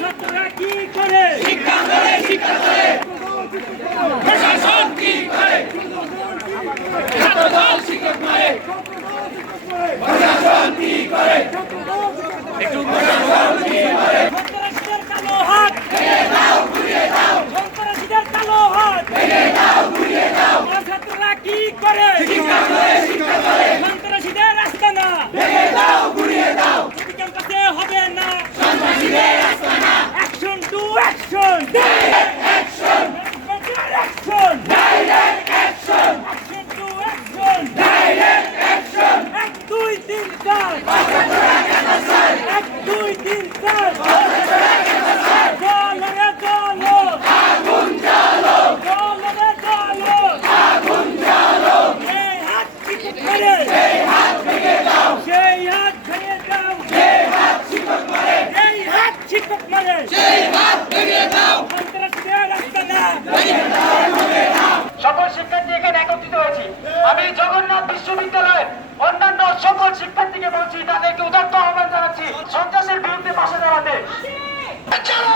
ছাত্ররা কি করে? প্রশাসন কি করে? ছাত্রদল শিক্ষক মারে। প্রশাসন কি করে? সন্ত্রাসীদের কালো হাত। সন্ত্রাসীদের কালো হাত। আমার ছাত্ররা কি করে? সন্ত্রাসীদের আস্তানা ক্যাম্পাসে সকল শিক্ষার্থী এখানে একত্রিত হয়েছি। আমি জগন্নাথ বিশ্ববিদ্যালয়ের অন্যান্য সকল শিক্ষার্থীকে বলছি, তাদেরকে উদাত্ত আহ্বান জানাচ্ছি। দাঁড়াতে Let's go!